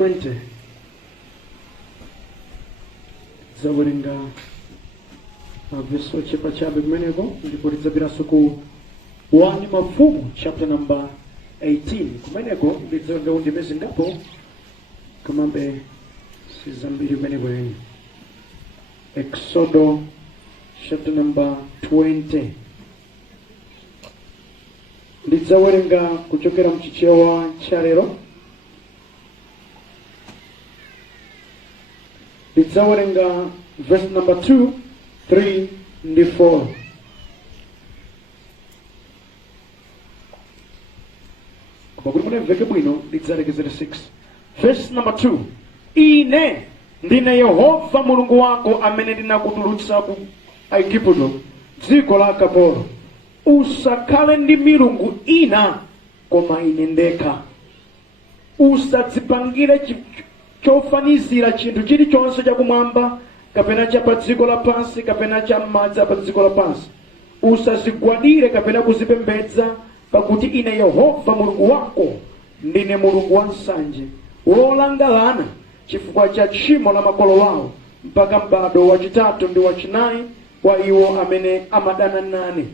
20. Zawerenga verso chepa chabe kumeneko ndipo tidzapitaso ku 1 Mafumu chapter number 18. Kumeneko ndidzawerenga undime zingapo kamambe sizambiri kumeneko yeni. Exodus chapter number 20. Ndidzawerenga kuchokera mchichewa cha lero. Ndidzawerenga verse number 2, 3, and 4. Koma kuti munemveke bwino ndidzalekezera 6. Verse number 2. Ine ndine Yehova mulungu wako amene ndinakutulutsa ku Igupto, dziko la akapolo. Usakhale ndi milungu ina koma ine ndekha. Usadzipangire chofanizira chinthu chilichonse chakumwamba kapena cha pa dziko lapansi kapena cha m'madzi pa dziko lapansi. Usazigwadire kapena kuzipembedza, pakuti ine Yehova mulungu wako ndine mulungu wansanje wolangalana chifukwa cha tchimo la makolo wawo mpaka m'bado wachitatu ndi wachinayi wa iwo amene amadana nane.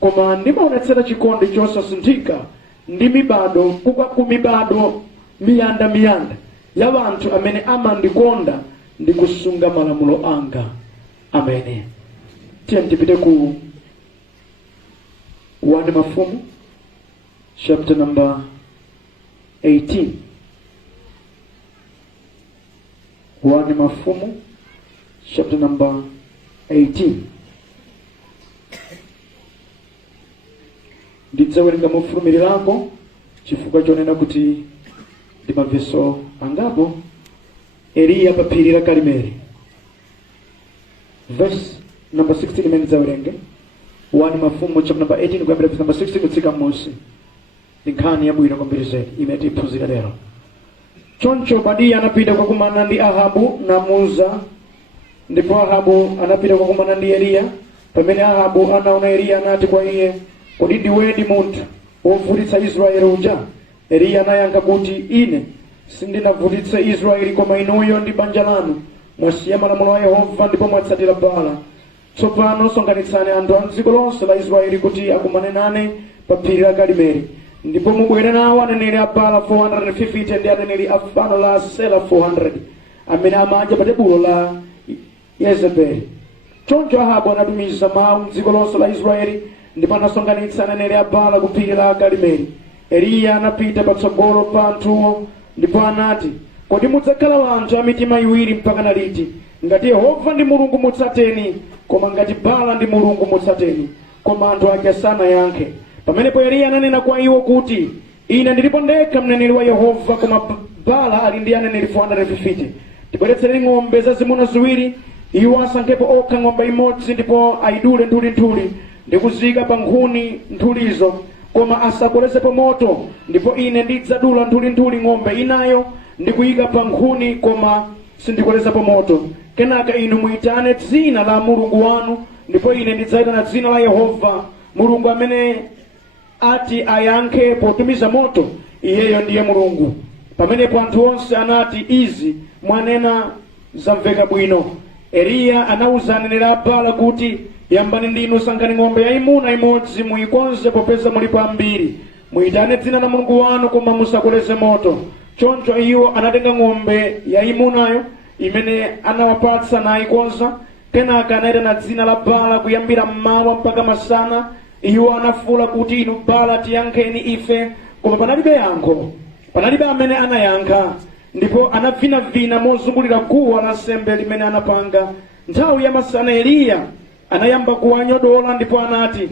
Koma ndimaonetsera chikondi chosasinthika ndi mibado ku mibado miyanda ya wanthu amene amandikonda ndi kusunga malamulo anga. Amene. Tiye tipite ku 1 Mafumu chapter number 18. 1 Mafumu chapter number 18. Ndidzawerenga mofulumirirako chifukwa chonena kuti ndi maveso angapo. Eliya pa phiri la Karimeli. Verse number 16 imene ndidzawerenge. 1 Mafumu chapter number 18 kuyambira verse number 16 kutsika m'munsi. Ndi nkhani yabwino kwambiri zedi imene tiphunzira lero. Choncho Obadiya anapita kukumana ndi Ahabu namuwuza, ndipo Ahabu anapita kukumana ndi Eliya. Pamene Ahabu anaona Eliya anati kwa iye, kodi ndiwedi munthu wovutitsa Israeli uja? Eliya anayankha kuti, ine sindinavutitse Israeli, koma inuyo ndi banja lanu mwasiya malamulo a Yehova ndipo mwatsatira Baala. Tsopano sonkhanitsani anthu a dziko lonse la Israeli kuti akumane nane pa phiri la Karimeli, ndipo mubwere nawo aneneri a Baala 450 ndi aneneri a fano la Asera 400 amene amadya pa tebulo la Yezebeli. Choncho Ahabu anatumiza mawu m'dziko lonse la Israeli ndipo anasonkhanitsa aneneri a Baala ku phiri la Karimeli. Eliya anapita patsogolo pa anthuwo ndipo anati, kodi mudzakhala anthu a mitima iwiri mpaka na liti? Ngati Yehova ndi Mulungu mutsateni, koma ngati Baala ndi Mulungu mutsateni. Koma anthu aja sanayankhe. Pamenepo Eliya ananena kwa iwo kuti, ine ndilipo ndekha mneneri wa Yehova, koma Baala ali ndi aneneri 450. Tibweretsereni ng'ombe zazimuna ziwiri, iwo asankhepo okha ng'ombe imodzi ndipo ayidule nthuli ndi kuzika pa nkhuni nthulizo, koma asakolezepo moto. Ndipo ine ndidzadula nthuli ng'ombe inayo ndi kuyika pa nkhuni, koma sindikolezapo moto. Kenaka inu muyitane dzina la mulungu wanu, ndipo ine ndidzayitana dzina la Yehova. Mulungu amene ati ayankhe potumiza moto, iyeyo ndiye Mulungu. Pamenepo anthu onse anati, izi mwanena zamveka bwino. Eliya anawuza aneneri a Baala kuti, yambani ndinu sankhani ng'ombe yayimuna imodzi muyikonze popeza mulipo ambiri. Muyitane dzina la Mulungu wanu, koma musakoleze moto. Choncho iwo anatenga ng'ombe yayimunayo imene anawapatsa nayikonza. Kenaka anayitana dzina la Baala kuyambira mmawa mpaka masana. Iwo anafuwula kuti, inu Baala tiyankheni ife, koma panalibe yankho. Panalibe amene anayankha. Ndipo anavinavina mozungulira guwa lansembe limene anapanga. Nthawi ya masana Eliya anayamba kuwanyodola ndipo anati,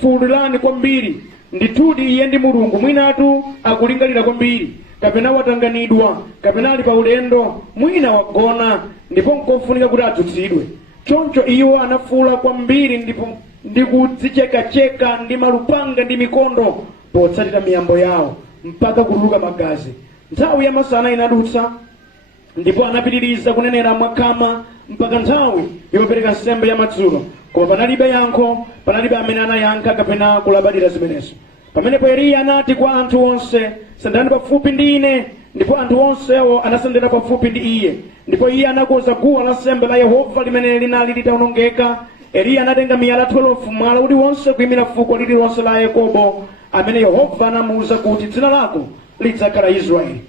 fuwulirani kwambiri. Ndithudi iye ndi Mulungu, mwinatu akulingalira kwambiri, kapena watanganidwa, kapena ali pa ulendo, mwina wagona, ndipo nkofunika kuti adzutsidwe. Choncho iwo anafuwula kwambiri ndipo ndi kudzichekacheka ndi malupanga ndi mikondo potsatira miyambo yawo mpaka kutuluka magazi. Nthawi ya masana inadutsa, ndipo anapitiriza kunenera mwakama mpaka nthawi yopereka nsembe ya madzulo. Koma panalibe yankho, panalibe amene anayankha kapena kulabadira zimenezo. Pamenepo Eliya anati kwa anthu onse, sandani pafupi ndi ine. ndipo anthu onsewo anasendera pafupi ndi iye. Ndipo iye anakonza guwa lansembe la Yehova limene linali litawonongeka. Eliya anatenga miyala 12, mwala uliwonse kuyimira fuko lililonse la Yakobo, amene Yehova anamuwuza kuti dzina lako lidzakhala Israeli.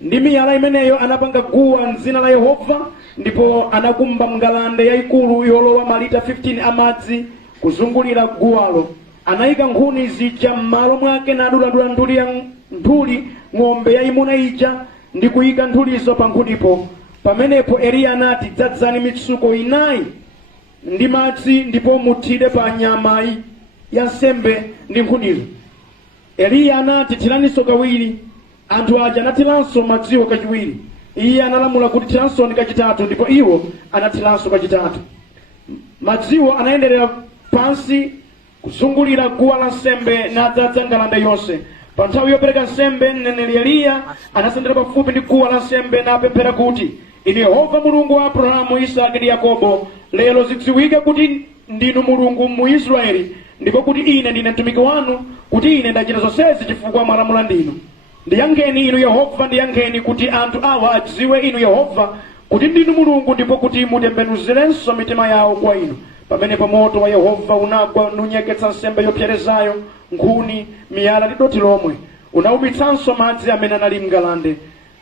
Ndi miyala imeneyo anapanga guwa m'dzina la Yehova, ndipo anakumba ngalande yayikulu yolowa malita 15 amadzi kuzungulira guwalo. Anayika nkhuni zija m'malo mwake naduladula nthuli ng'ombe yayimuna ija ndi kuyika nthulizo pa nkhunipo. Pamenepo Eliya anati, dzadzani mitsuko 4 ndi madzi ndipo muthire pa nyama ya nsembe ndi nkhunizo. Eliya anati, thiraninso kawiri. Anthu aja anathiranso madziwo kachiwiri. Iye analamula kuti thiranso ndi kachitatu, ndipo iwo anathiranso kachitatu. Madziwo anayenderera pansi kuzungulira guwa la nsembe nadzadza ngalande yonse. Pa nthawi yopereka nsembe, mneneri Eliya anasendera pafupi ndi guwa la nsembe napemphera kuti, Inu Yehova Mulungu wa Abrahamu, Isake ndi Yakobo, lero zidziwike kuti ndinu Mulungu mu Israeli, ndipo kuti ine ndine mtumiki wanu, kuti ine ndachita zonsezi chifukwa mwalamula ndinu. Ndiyankheni inu Yehova, ndiyankheni kuti anthu awa adziwe inu Yehova kuti ndinu Mulungu, ndipo kuti mutembenuzirenso mitima yawo kwa inu. Pamenepo moto wa Yehova unagwa nunyeketsa nsembe yopserezayo, nkhuni, miyala ndi dothi lomwe. Unaumitsanso madzi amene anali m'ngalande.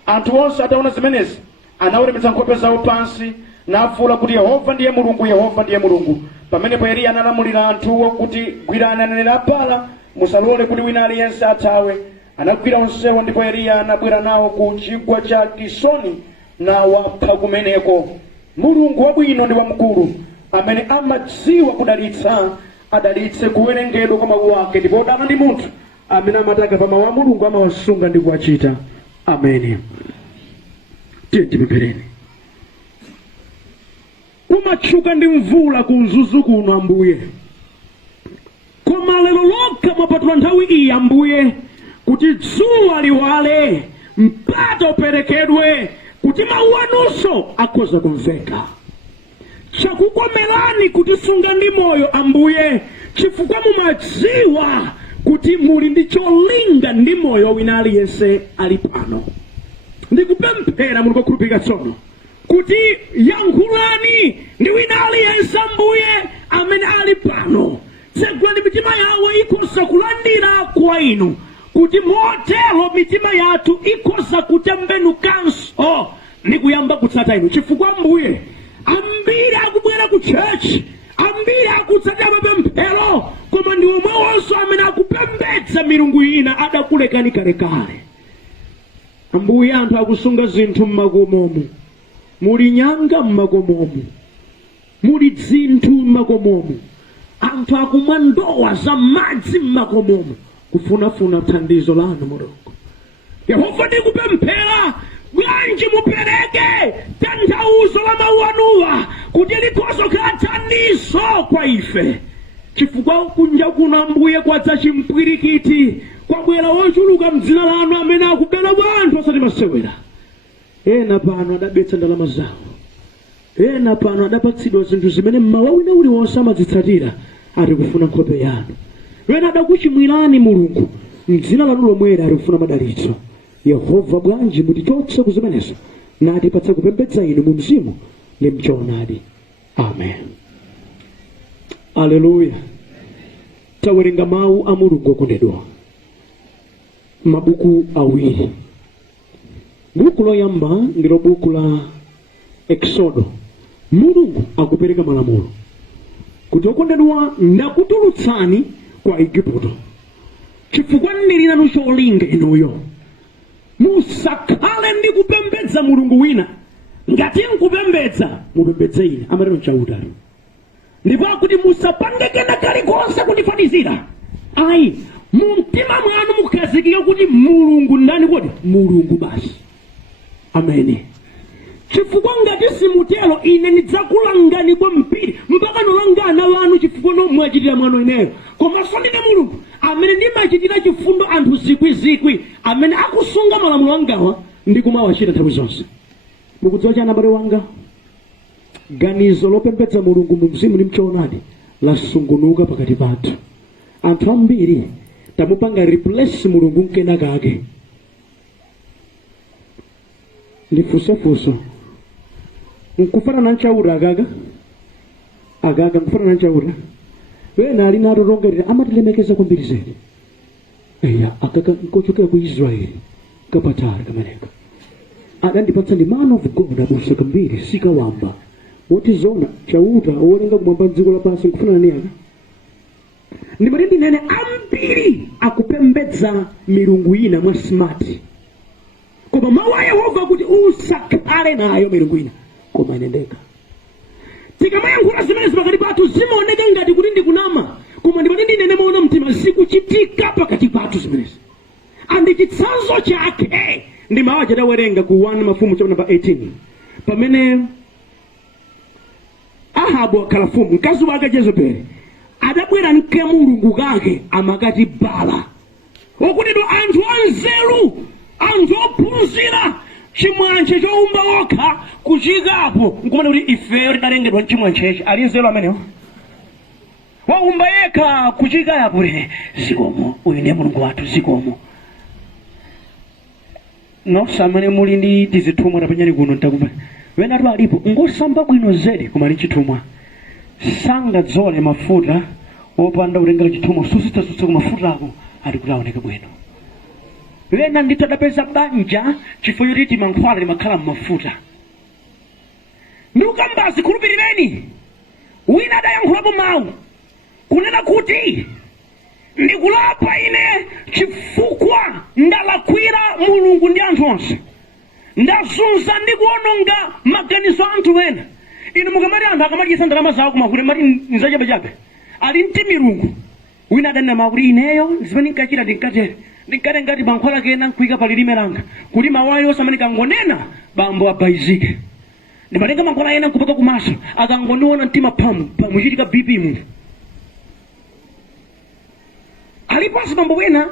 Anthu onse ataona zimenezi anaweramitsa nkhope zawo pansi nafuwula kuti Yehova ndiye Mulungu, Yehova ndiye Mulungu. Pamenepo Eliya analamulira anthuwo kuti, gwirani aneneri a Baala, musalole kuti wina aliyense athawe. Anagwira onsewo, ndipo Eliya anabwera nawo ku chigwa cha Kisoni nawapha kumeneko. Mulungu wabwino ndi wamkulu, amene amadziwa kudalitsa, adalitse kuwerengedwa kwa mawu ake, ndipo odana ndi munthu amene amataka pa mawu a Mulungu amawasunga ndi kuwachita. Ameni. Tipemphereni. Kumatchuka ndi mvula ku Mzuzu kuno Ambuye, koma lero lokha mwapatula nthawi iyi Ambuye kuti dzuwa liwale, mpata uperekedwe, kuti mawu anunso akhoza kumveka. Chakukomerani kutisunga ndi moyo Ambuye, chifukwa mumadziwa kuti muli ndi cholinga ndi moyo wina aliyense ali pano. Ndikupemphera Mulungu okhulupirika tsono kuti yankhulani ndi wina aliyense Ambuye amene ali pano. Tsegulani mitima yawo ikhoza kulandira kwa inu, kuti motero mitima yathu ikhoza kutembenukanso ndi kuyamba kutsata inu. Chifukwa Ambuye ambiri akubwera ku church, ambiri akutsatira mapemphero, koma ndi omwe onse amene akupembedza milungu ina adakulekani kalekale. Ambuye anthu akusunga zinthu m'makomomo, muli nyanga m'makomomo, muli dzinthu m'makomomo, anthu akumwa ndowa za madzi m'makomomo kufunafuna thandizo lanu Mulungu. Yehova ndikupemphera, bwanji mupereke tanthauzo la mawu anuwa kuti likhoza kukhala thandizo kwa ife. Chifukwa kunja kuno Ambuye kwadza chimpwirikiti, kwabwera wochuluka m'dzina lanu amene akubera anthu osati masewera. Ena pano adabetsa ndalama zawo, ena pano adapatsidwa zinthu zimene mmawa wina uliwonse amazitsatira ati kufuna nkhope yanu. Wena adakuchimwirani Mulungu, m'dzina lanu lomwera ali kufuna madalitso. Yehova bwanji mutichotse kuzimenezo natipatse kupembedza inu mu mzimu ndi mchoonadi. Amen. Aleluya. Tawerenga mawu a Mulungu okondedwa. Mabuku awiri. Buku loyamba ndilo buku la Exodo. Mulungu akupereka malamulo kuti okondedwa, ndakutulutsani kwa Igupto chifukwa ndili nanu cholinga inuyo. Musakhale ndi kupembedza mulungu wina. Ngati nkupembedza mupembedze ine, amatero chautali. Ndipo kuti musapange kena kalikonse kundifanizira. Ayi, mu mtima mwanu mukhazikike kuti mulungu ndani, kodi mulungu basi. Ameni. Chifukwa ngati simutero ine ndidzakulangani kwa mpiri mpaka nolangana wanu chifukwa nomwachitira mwano ineyo. Komanso ndine Mulungu amene ndimachitira chifundo anthu zikwi amene akusunga malamulo angawa ndi kumawachita nthawi zonse. Mukudziwa chani abale wanga? Ganizo lopembedza mulungu mu mzimu ndi mchoonadi lasungunuka pakati pathu. Anthu ambiri tamupanga replace mulungu nkena kake. ndifusofuso nkufana nanchaura agaga nkufana nanchaura wena ali narorongerera amatilemekeza kwambiri zedi eya akaka nkochokera ku Israeli kapatari kameneka adandipatsa ndi man of God abusa Kambiri sikawamba woti zona chauta olenga kumwamba dziko lapansi nkufana nani aka ndimati ndinene ambiri akupembedza milungu ina mwa smart koma mawu a Yehova kuti usakhale nayo milungu ina koma inendeka tikamayankhula zimene pakati pathu zimaoneka ngati kuti ndikunama koma ndimati ndinene maona mtima zikuchitika pakati pathu zimenezi andi chitsanzo chake ndi mawu achadawerenga ku 1 Mafumu chapter number 18 pamene Ahabu akhala mfumu mkazi wake Jezebeli adabwera nke mulungu kake amakati Bala okutidwa anthu anzeru anthu ophunzira chimwanje choumba okha kuchikapo nkumana kuti ifeyo tidalengedwa chimwanchechi ali nzeru amenewo waumba yekha kuchikapo le zikomo uyu ndiye mulungu wathu zikomo nosamane muli ndi tizitumwa tapanyani kuno ntakupa wena atu alipo ngosamba bwino zedi kumali chitumwa sangadzole mafuta opanda ulengera chitumwa susitsasutsa ku mafuta ako ali kuti aoneke bwino wena nditadapeza banja chifo yoti mankhwala limakhala mmafuta ndiukambazi khulupirireni wina adayankhulapo mawu kunena kuti ndikulapa ine chifukwa ndalakwira mulungu ndi anthu onse ndazunza ndi kuononga maganizo anthu ena inu mukamati anthu akamadyesa ndalama zawo kumafuta mati nzachabechabe ali mti milungu wina adanena kuti ineyo zimene nkachita ndinkate ngati mankhwala kena nkuika pa lilime langa kuti mawayo osamanika ngonena bambo abayizike ndimatenga mankhwala ena nkupaka kumaso akangoniona mtima pamuchitika BP munthu aliponso bambo wena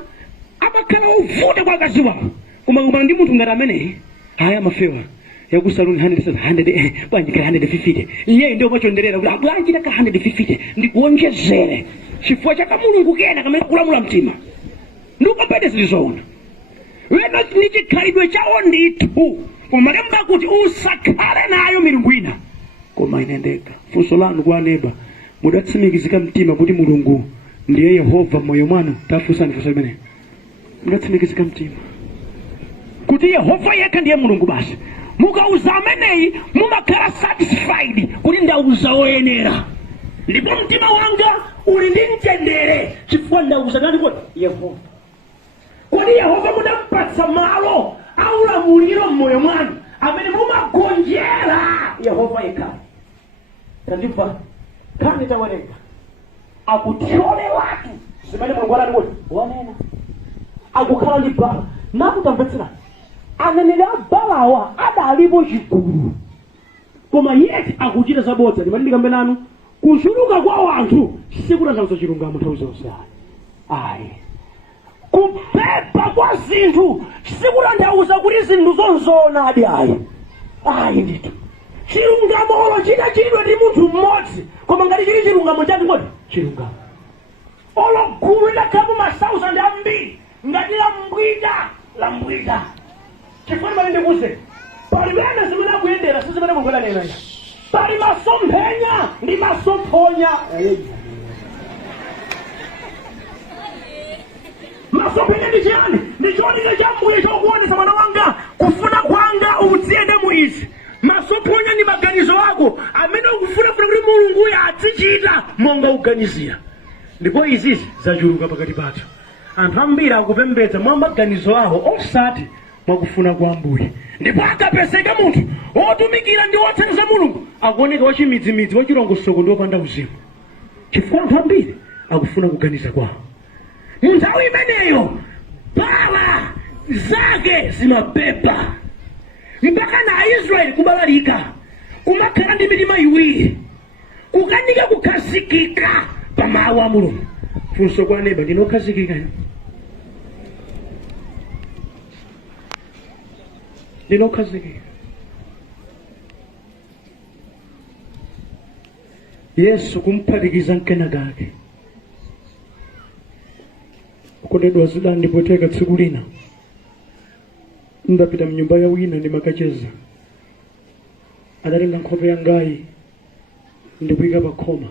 amakhala uvuta kwa akazi wawo koma ndi munthu ngati ameneyi haya mafewa yakusaluni 100 bwanjikala 150 iye ndio machonderera kuti abwanjira ka 150 ndikuonjezere chifukwa chaka mulungu kena kamene kulamula mtima ndikupete zilizoona wena ni chikhalidwe chawo ndithu koma lemba kuti usakhale nayo milungu ina koma inendeka funso lanu kwa neba mudatsimikizika mtima kuti mulungu ndiye Yehova moyo mwanu tafunsani funso limene mudatsimikizika mtima kuti Yehova yekha ndiye mulungu basi mukauza ameneyi mumakhala satisfied kuti ndauza oyenera ndipo mtima wanga uli ndi mtendere chifukwa ndauza nani kuti Yehova kodi Yehova mudampatsa malo aulamuliro mmoyo mwanu amene mumagonjera Yehova yekha tandimva kani tawerenga akutione watu zimene mulungu alati kuti wanena akukhala ndi Bala nakutamvetsera aneneri a Balawa adalipo chigulu koma yeti akuchita zabodza ndimati ndikambe nanu kuchuluka kwa anthu sikutanthauza chilungamo nthawi zonse ayi kupepa kwa zinthu sikutanthauza kuti zinthu zonzoonadi ayi ndithu chilungamolo chidachidwa ndi munthu mmodzi koma ngati chili chilungamo chati ngoti chilungamo olo gulu lidakhapo masausa ndi ambiri ngati lambwida chifukwa mali ndikuze pali bene zimene akuyendera si zimene mulungu adanena pali masomphenya ndi masophonya masomphenya ndi chiyani ndi cholinga cha Mbuye chokuonesa mwana wanga kufuna kwanga uziyende mu izi masophonya ndi maganizo ako amene ukufunafuna kuti mulunguyo azichita monga uganizira ndipo izizi zachuluka pakati pathu anthu ambiri akupembedza mwa maganizo awo osati mwakufuna kwa Mbuye ndipo akapezeka munthu otumikira ndi wothandiza mulungu akuoneka wachimidzimidzi wachilongosoko ndi wopanda uzimu chifukwa anthu ambiri akufuna kuganiza kwawo munthawi imeneyo Bala zake zimapepa mpaka na Aisraeli kubalalika kumakhala ndi mitima iwiri kukanika kukhazikika pa mawu a mulungu funso kwa neba ndinokhazikika ndinokhazikika Yesu kumphatikiza mkena kake kukondedwa zidani ndipoteka tsiku lina ndapita mnyumba ya wina ndimakacheza adatenga nkhope yangayi ndikuyika pakhoma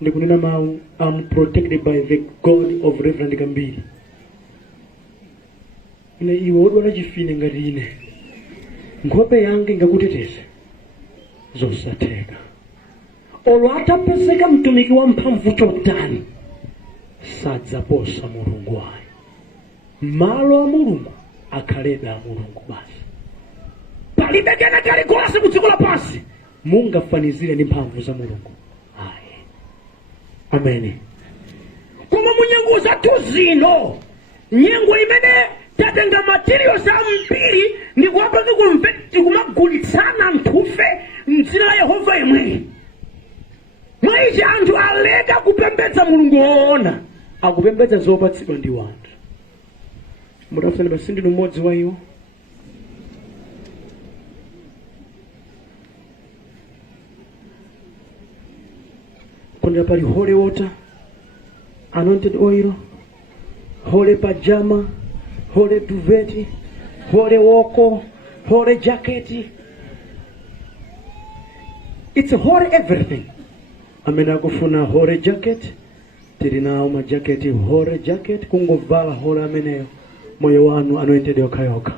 ndikunena mawu, I'm protected by the God of Reverend Kambiri. Ine iwe odwala chifine ngati ine nkhope yange ingakuteteze zosatheka. Olo atapezeka mtumiki wa mphamvu chotani sadzaposa mulungu wayo. Malo a mulungu akhalebe a mulungu basi. Palibe kena kalikonse kudziko lapansi mungafanizire ndi mphamvu za mulungu. Ayi. Amen. Koma munyengo zathu zino, nyengo imene tatenga materials ambiri ndikuwapanga kumagulitsana nthufe m'dzina la Yehova yemwe. Mwaiji anthu aleka kupembedza mulungu woona, akupembedza zopatsidwa ndi wanthu. Mudafuna basi ndinu mmodzi wa iwo. Kuna pali holy water, anointed oil, holy pajama, holy duvet, holy woko, holy jacket. It's holy everything. Amena kufuna holy jacket, tirina uma jacket, holy jacket, kungovala holy ameneyo. Moyo wanu anointed yokayoka.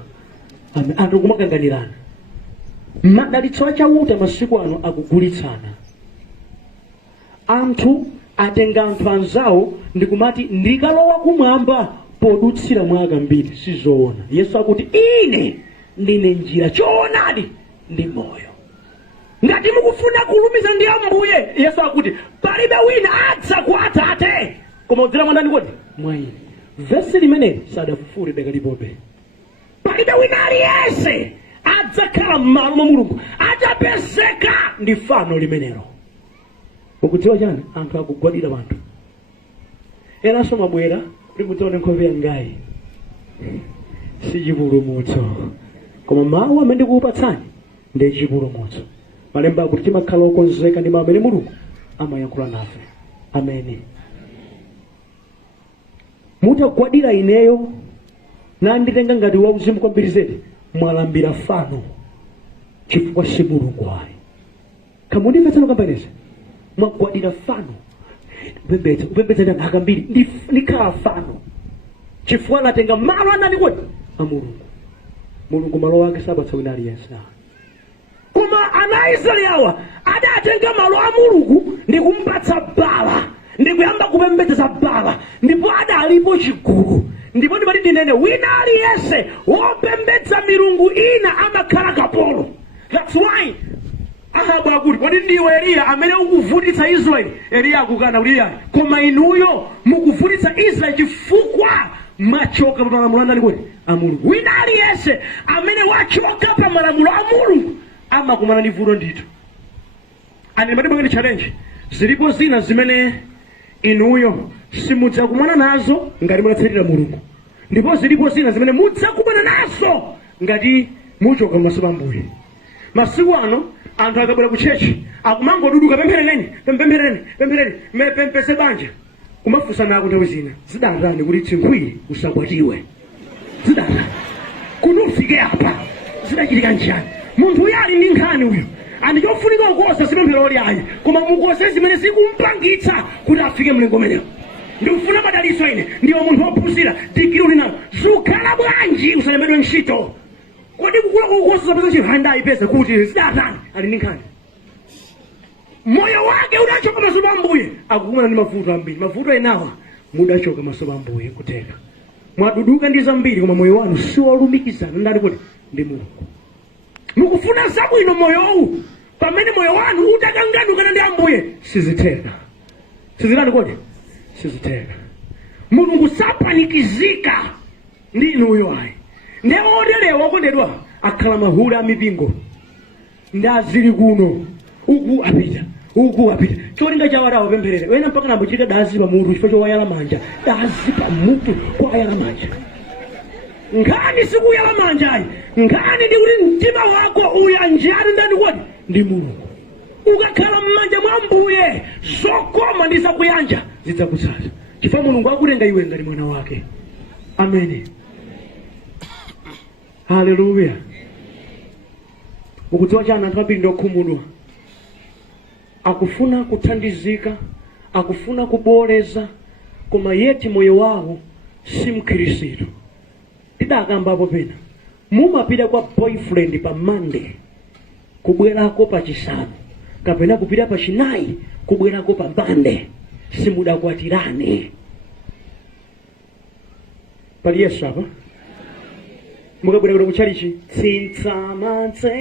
Amen. Anthu kumakanganirana. Madalitso achauta masiku ano akugulitsana. Anthu atenga anthu anzawo ndikumati ndikalowa kumwamba podutsira mwa Kambiri. Sizoona. Yesu akuti ine ndine njira, choonadi ndi moyo. Ngati mukufuna kulumiza ndi Ambuye, Yesu akuti palibe wina adza kwa Atate koma udzera mwa ndani kodi? Mwa ine. Vesi limene sadafufure dakalipobe. Palibe wina aliyense adzakhala m'malo mwa mulungu atapezeka ndi fano limenelo. Ukudziwa chani? Anthu akugwadira wanthu. Enaso mabwera limutione nkhope yangayi. Si chipulumutso. Koma mawu amene ndikukupatsani ndi chipulumutso. Malemba akuti timakhala okonzeka ndi mawu amene mulungu amayankhula nafe. Amen. Mutagwadira ineyo nanditenga ngati wauzimu kwambiri zedi, mwalambira fano chifukwa si mulungu wayi. Kamundimvetsano kambanese mwagwadira fano kupembedza ndi Kambiri ndikhala fano chifukwa latenga malo anani kodi a mulungu. Mulungu malo wake sapatsa wina aliyense. Koma ana Israeli awa adatenga malo a mulungu ndi kumpatsa Bala, ndikuyamba kupembedza Bala, ndipo adalipo chigulu. Ndipo ndimati ndinene wina aliyense wopembedza milungu ina amakhala kapolo. That's why Ahabu akuti kodi ndiwe Eliya amene ukuvutitsa Israeli? Eliya akukana kuti iyayi, koma inuyo mukuvutitsa Israeli chifukwa mwachoka pa malamulo andani kodi a mulungu. Wina aliyense amene wachoka pa malamulo a mulungu amakumana ndi vuto ndithu. Ane ndimati mwene challenge, zilipo zina zimene inuyo simudzakumana nazo ngati munatsatira mulungu, ndipo zilipo zina zimene mudzakumana nazo ngati muchoka m'maso pa Ambuye. Masiku ano anthu akabwera ku chechi akumangoduduka pempherereni pempese banja kumafunsa nako nthawi zina zidatani kuti tsinkhwiri usakwatiwe, zidatani kuno ufike apa zidachitika njani? Munthu uyo ali ndi nkhani uyo, andichofunika kukosa sipemphero lyayi, koma mukose zimene zikumpangitsa kuti afike mlengo umenewo. Ndikufuna madalitso ine ndiwo munthu wophunzira digiri uli nawo, zukhala bwanji usalembedwe ntchito. Kodi kukula kukosa zapeza chihanda ayipeza kuti zidatani ali ndi nkhani. Moyo wake udachoka maso pa Ambuye akukumana ndi mavuto ambiri. Mavuto enawa mudachoka maso pa Ambuye kuteka. Mwaduduka ndi zambiri koma moyo wanu si wolumikizana ndani kuti ndi mulungu. Mukufuna zabwino moyowu pamene moyo wanu utakanganukana ndi Ambuye siziteka. Sizitani kodi? Siziteka. Mulungu sapanikizika ndi inuyo ayi. Ndewo odelewa okondedwa akhala mahula a mipingo ndazili kuno uku apita cholinga chawarawo pempherera wena mpaka nambochitika dazi pa mutu chifukwa chowayala manja, dazi pa mutu kwayala manja. Nkhani sikuyala manja ayi, nkhani ndi kuti mtima wako uyanjani ndani kodi ndi mulungu. Ukakhala m'manja mwa Ambuye zokoma ndi zakuyanja zidzakutsata chifukwa mulungu akulenga iwe ngati mwana wake. Amen. Hallelujah. Ukudziwa chana anthu ambiri ndokhumudwa. Akufuna kuthandizika, akufuna kuboleza, koma yeti moyo wawo si mkhristu. Tidakambapo pena. Mumapita kwa boyfriend pa Monday, kubwerako pa Chisanu. Kapena kupita pa Chinayi, kubwerako pa Mbande. Simudakwatirane. Pali Yesu apa? Mukabwera kuchalichi. Tsinsamanse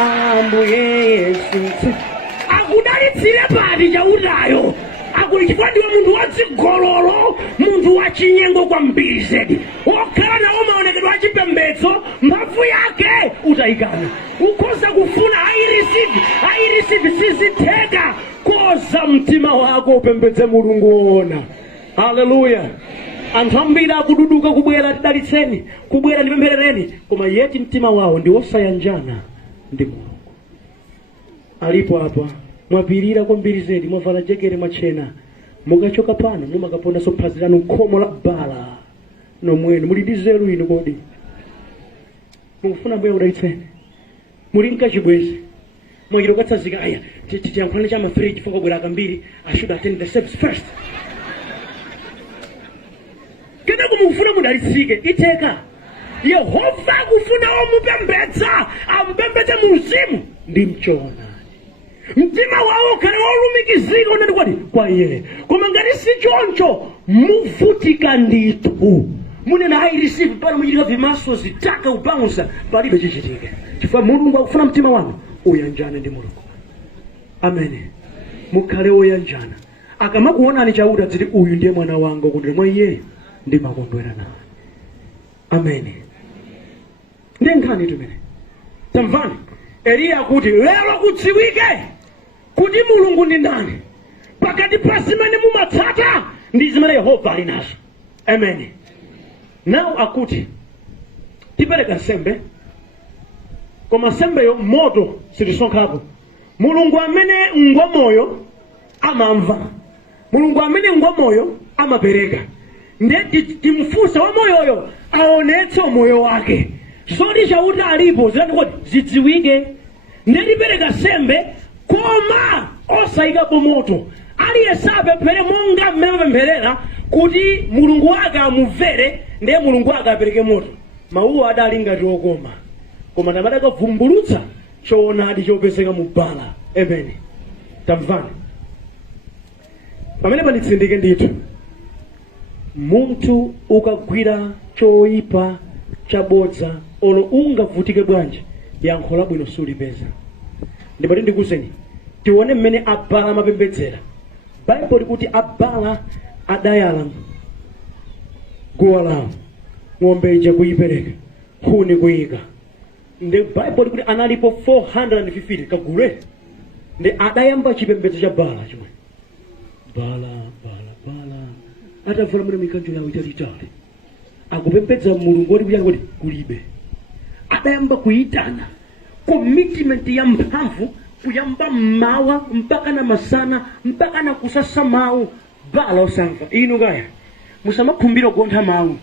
Ambuye Yesu. Akudalitsire pati chautayo. Akulichifuna ndiwe munthu wadzigololo, munthu wachinyengo kwambiri zedi. Okhala nawo maonekedwe achipembedzo, mphamvu yake utayikana. Ukhoza kufuna ayireceive sizitheka. Koza mtima wako upembedze Mulungu woona. Hallelujah. Anthu ambiri akududuka kubwera tidalitseni, kubwera ndipempherereni, koma yeti mtima wawo ndi wosayanjana ndi Mulungu. Alipo apa mwapirira kwambiri zedi, mwavala jekere machena, mukachoka pano mumakaponda sophazi lanu khomo la bala nomwenu muli ndi nzeru ino kodi mukufuna Mbuye kudalitseni, muli nkachibwezi mwachito katsazika aya tiyankhulani cha mafriji chifukwa bwera kambiri. I should attend the service first. Kena kumufuna mudalitsike iteka. Yehova kufuna omupembedza, amupembedze muzimu ndi mchona. Mtima wawo kale wolumikizika unati kwati kwa iye. Koma ngati si choncho muvutika ndithu. Munena I receive pano muchitika vimaso zitaka ubounce palibe chichitike. Chifukwa Mulungu akufuna mtima wanu uyanjane ndi Mulungu. Amen. Mukhale woyanjana. Akamakuonani chauta dziti uyu ndiye mwana wanga kuti mwa iye ndimakondwera nawe. Amen. Ndiye nkhani tumene. Tamvani. Eliya kuti lero kudziwike kuti Mulungu ndi ndani. Pakati pa zimene mumatsata ndi zimene Yehova ali nazo. Amen. Now akuti tipereka nsembe, koma nsembeyo moto sitisonkhako. Mulungu amene ngwamoyo amamva. Mulungu amene ngwamoyo amapereka. Ndiye timfunsa wa moyoyo aonetse moyo wake. Zodi chauta alipo zilati kuti zidziwike. Ndiye tipereka nsembe koma osayikapo moto. Aliyense apemphere monga mmene pempherera kuti Mulungu wake amumvere, ndiye Mulungu wake apereke moto. Mawuwo adali ngati okoma, koma tamadakavumbulutsa choonadi chopezeka mu bala. Amen. Tamvani. Pamene panditsindike ndithu, munthu ukagwira choyipa chabodza olo ungavutike bwanji, yankho labwino sulipeza. Ndipati ndikuwuzeni tione mmene abala amapembedzera. Bible likuti abala adayala guwa lawo, ng'ombe ija kuyipereka, nkhuni kuyika. Ndi Bible likuti analipo 450 kagule. Ndi adayamba chipembedzo cha bala chimwe. Bala atavula mwene mikanjo yawo italitali, akupembedza Mulungu oti kuti kulibe. Adayamba kuyitana commitment ya mphamvu, kuyamba mmawa mpaka na masana mpaka na kusasa mawu. Bala osamva inu kaya musamakhumbira kugontha mawu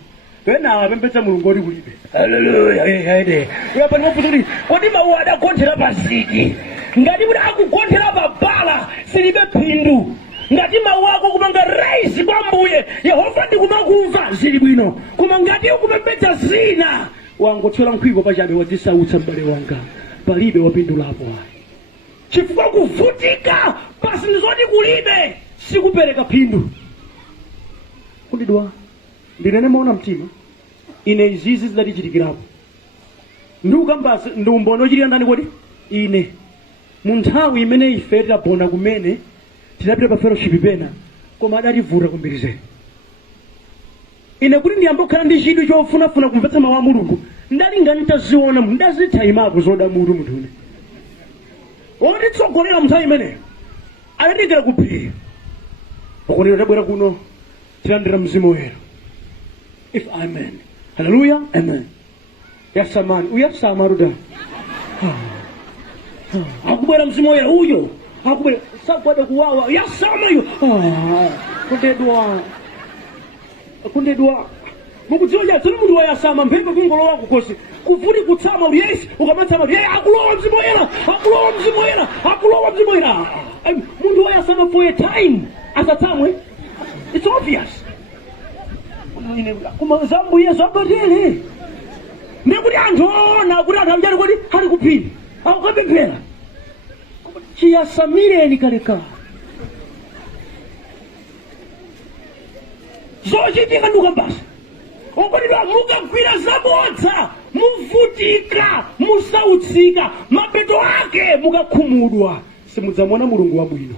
pena apembedza Mulungu oti kulibe. Hallelujah. Uyapa ndimafuta kuti kodi mawu adagonthera pasiti. Ngati kuti akugonthera pa bala silibe phindu. Ngati mawu ako kumanga raisi kwa Mbuye Yehova ndikumakumva zili bwino. Koma ngati ukupembedza zina wangothyola mkhwiko pachabe wadzisautsa m'bale wanga, palibe wapindulapo ayi. Chifukwa kuvutika pasi ndizoti kulibe sikupereka phindu. Kundidwa ndinene maona mtima ine izizi zidatichitikirapo. Ndikukambasi ndiumboni ochitira ndani kodi ine mu nthawi imene ife tidabona kumene tinapita pa fellowship pena, koma adativuta kumbiri. Ine kuti ndiyambokhala ndi chidwi chofunafuna kumvetsa mawu a Mulungu, ndalinga nitaziona ndazithayimapo zoda mutu munthu. Onditsogolera mnthawi imeneyo adanditengera kuphiri. Okonero tabwera kuno tilandira mzimu woyera. If amen. Hallelujah. Amen. Yasamani uyasamaruda. Akubwera mzimu woyera uyo. Akubwera sakwada kuwawa yasama yo. Kundedwa mukudziwa cha tsini munthu wayasama mphepo kungolowa kukosi kuvuti kutsama uliyesi ukamatsama uliye akulowa mzimu woyera akulowa mzimu woyera akulowa mzimu woyera munthu wayasama for a time asatsamwe it's obvious kuma zambuye zabatele ndikuti anthu ona kuti anthu amjani kuti ali kuphiri akukapemphera chiyasamireni kalekale zochitika ndukambasa okondedwa mukagwira zabodza muvutika musautsika mapeto ake mukakhumudwa simudzamona mulungu wabwino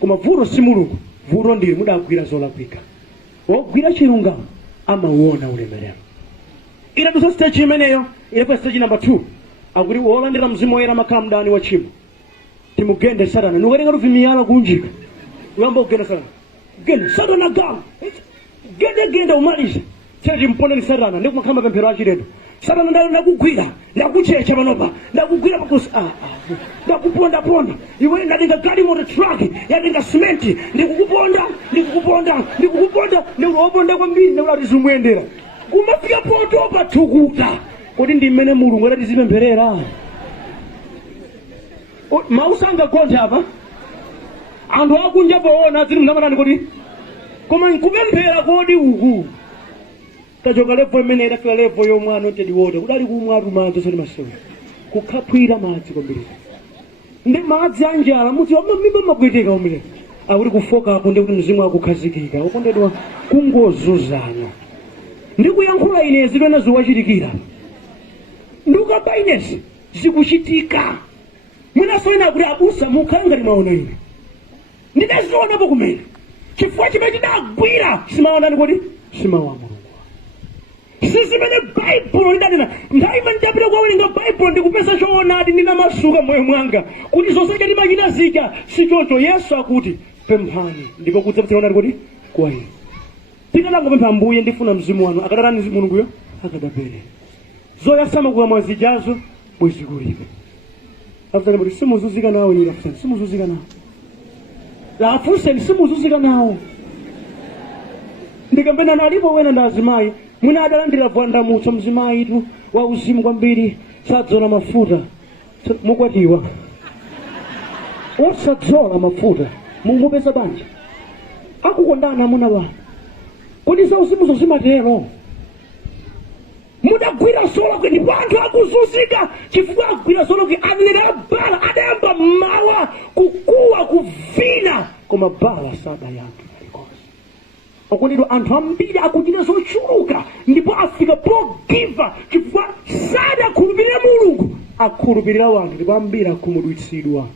koma vuto si mulungu vuto ndili mudagwira zolakwika ogwira chilungamo amauona ulemerero inatusa stage imeneyo ilepo stage number 2 akuti wolandira mzimu woyera makhala mdani wa tchimo timugende satana nukatenga tuvimiyala kunjika uyamba kugenda satana genda satana gamu genda umalize cheti mpondeni satana ndikumakhala mapemphero achilendo satana ndakugwira ndakuchecha panopa ndakugwira pakusi ndakupondaponda iwe ndatenga galimoto truck yatenga simenti ndikukuponda ndikukuponda kwambiri ndakulati zimuyendera kumafika poto pathukuta kuti ndi mmene mulungu adati zipempherera mausanga gonthe apa anthu akunja poona zili mnamanani kuti koma nkupemphera kodi uku tachoka levo imene idafika levo yomwe anoted water kudali kumwatu madzi osati masewu kukhaphwira madzi kwambiri ndi madzi anjala muti mimba mabweteka umene akuti kufokapo ndi kuti mzimu akukhazikika okondedwa kungozuzana ndikuyankhula inezi lwena ziwachitikira ndikukamba inezi zikuchitika mwinasoena kuti abusa mukhale ngati mwaona ine ndinazionapo kumene chifukwa chimene tidagwira simaonani kuti simawa mulungu sizimene baibulo lidanena ndaima ndapita kwawerenga baibulo ndikupeza choonadi ndinamasuka moyo mwanga kuti zonse timachita zija sichoncho yesu akuti pemphani ndipo kudzapitsaonani kuti kwa ine tikanangopempha mbuye ndifuna mzimu wanu akadatani mulunguyo akadapere zoyasama kuwa mwazijazo bwezikulibe afutani kuti simuzuzika nawo ine afutani simuzuzika nawo lafuseni simuzuzika nawo ndikambena nalipo wena nda azimayi mwina adalandira vandamutso mzimayi tu wa uzimu kwambiri sadzola mafuta mukwatiwa osadzola mafuta mungopeza banja akukondana amuna wanu kodi za uzimu zozimatero mudagwira solokwe ndipo anthu akuzunzika chifukwa akugwira solokwe anenera bala adayamba mawa kukuwa kuvina koma bala sadayankha kalikonse okondedwa anthu ambiri akuchita zochuluka ndipo afika pogiva chifukwa sadakhulupirira mulungu akhulupirira wanthu ndipo ambiri akhumudwitsidwa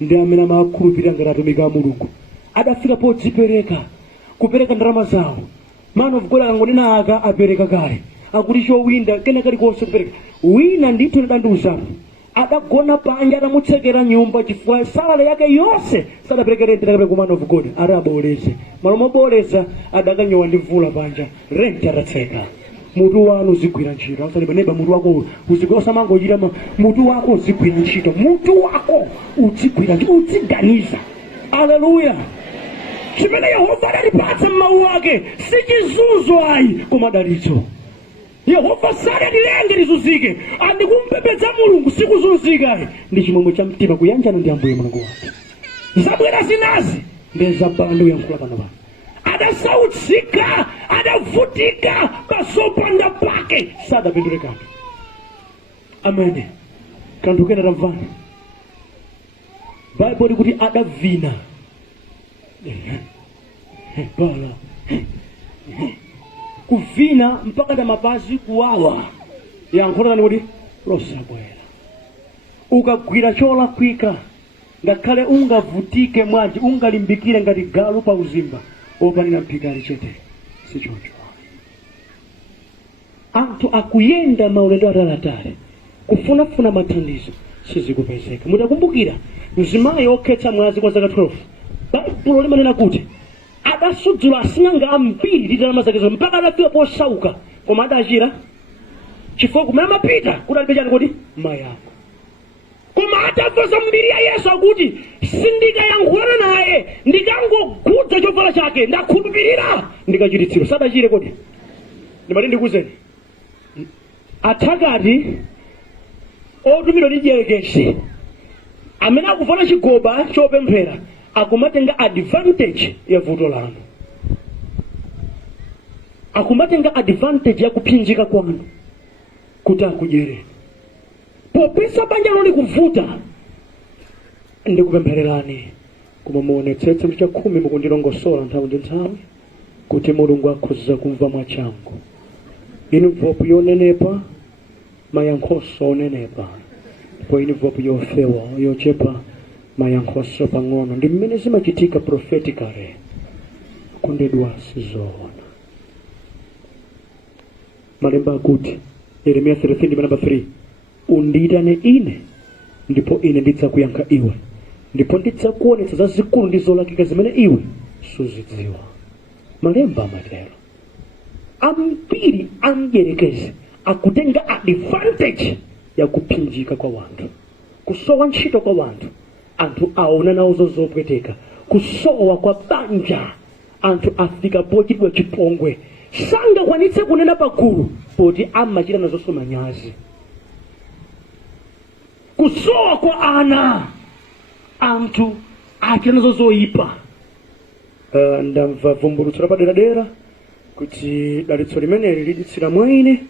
ndi amene amakhulupirira ngati atumiki a mulungu adafika podzipereka kupereka ndalama zawo man of God angonena aka apereka kale akuti chowinda kena kalikonse kupereka wina ndithu lidandiuzapo adagona panja adamutsekera nyumba chifukwa salale yake yonse sadapereke renti takapereka man of God ari aboleze malo moboleza adakanyowa ndi mvula panja renti atatseka mutu wanu uzigwira ntchito asalipa neba mutu wako uzigwira osamangochita mutu wako uzigwira ntchito mutu wako uzigwira ntchito uziganiza aleluya chimene yehova adalipatsa m'mawu ake sichizunzo ayi koma dalitso yehova sadalilenge lizunzike andikumpembedza mulungu sikuzunzika ayi ndi chimwemwe cha mtima kuyanjana ndi ambuye mulungu wake zabwera zinazi ndezabala ndi uyankhula pano pano adasautsika adavutika pasopanda pake sadapindule kanthu amene kanthu kena tamvani Bible kuti adavina bala kuvina mpaka na mapazi kuwawa yankhulani kuti losabwera ukagwira cholakwika ngakhale ungavutike mwanji ungalimbikire ngati galu pa uzimba opanira mphikali chete sichoncho anthu akuyenda maulendo atalatale kufunafuna mathandizo sizikupezeka mutakumbukira mzimayi okhetsa mwazi kwa zaka 12 baibulo limanena kuti adasudzula asing'anga ambiri ndalama zakezo mpaka adafika posauka koma adachira chifukwa kumene amapita kuti alibe chani kuti mayi ako koma atamva mbiri ya yesu akuti sindikayankhulana naye ndikangogudza chovala chake ndakhulupirira ndikachititsidwa sadachire kodi ndimati ndikuzeni athakati otumidwa ndi dierekezi amene akufuna chigoba chopemphera akumatenga advantage ya vuto lanu, akumatenga advantage ya kupsinjika kwanu kuti akudyere. Popeza banja loli kuvuta ndikupemphererani koma muonetsetse kuti chakhumi mukundilongosola nthawi ndi nthawi kuti Mulungu akhoza kumva mwachangu. Inivopu yonenepa mayankhoso onenepa ndipo inivopu yofewa yochepa mayankhoso pang'ono. Ndi mmene zimachitika prophetically kundedwa sizoona. Malemba akuti Yeremia 13:3 undiyitane ine ndipo ine ndidzakuyankha iwe ndipo ndidzakuonetsa zazikulu ndi zolakika zimene iwe suzidziwa. Malemba amatero. Ambiri amdierekezi akutenga advantage ya kupsinjika kwa wanthu, kusowa ntchito kwa wanthu, anthu aona nawo zopweteka, kusowa kwa banja, anthu afika pochitidwa chipongwe sangakwanitse kunena pagulu poti amachita nazo manyazi. Kusowa kwa ana, anthu achita nazo zoyipa. Ndamva vumbulutso lapadera kuti dalitso limeneli liditsira mwa ine,